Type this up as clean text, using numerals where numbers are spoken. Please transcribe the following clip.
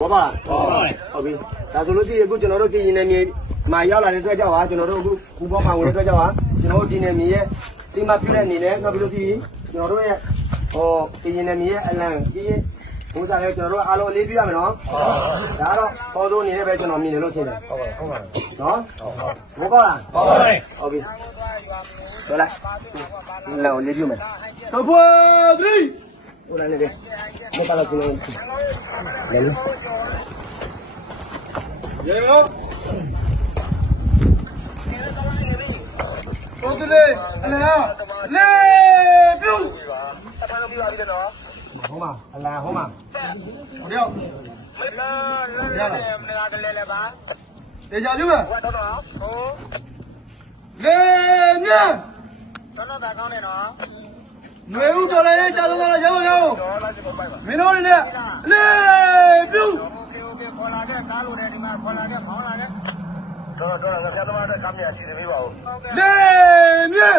我吧，好比，但是那些个ကျွန်တော်တို့今年米买要来的这叫啊，ကျွန်တော်တို့ခု包မှာဝင်တဲ့这叫啊，ကျွန်တော်တို့今年米ရဲ့ဒီမှာပြတဲ့အနေနဲ့နောက်ပြီးလို့ရှိရင်ကျွန်တော်တို့ရဲ့ဟော今年米ရဲ့အလံကြီးဘုရားလည်းကျွန်တော်တို့အားလုံးလေးပြရမယ်နော်ဒါတော့ပေါ်ဆုံးအနေနဲ့ပဲကျွန်တော်မြင်တယ်လို့ထင်တယ်ဟုတ်ပါနော်ဟုတ်ပါလားဟုတ်ပြီဆိုလိုက်လောလေးပြမယ်တော့ခွာ3ဟိုလာနေတယ်မပါလို့ကျွန်တော်လေလို့ရေရောကိုတလေအလားလေပြုတ်အထားလို့ပြပါပြီနော်ဟုတ်ပါအလားဟုတ်ပါဟုတ်ရောမလားမလားတလေလေပါတေချာပြုတ်ဟုတ်တော့ဟုတ်လေမြတ်တော့တာကောင်းနေနော်ຫນွေဦးတော်လည်းကြာတော့ရောက်မရောက်မင်းတို့လည်းလေပြုတ်ခေါ်လာတဲ့ကားလိုတဲ့ဒီမှာခေါ်လာတဲ့ဖောင်းလာတဲ့တော့ဆရာသမားတဲ့ကားမြတ်ရှိနေပြီပါဦးလေမြတ်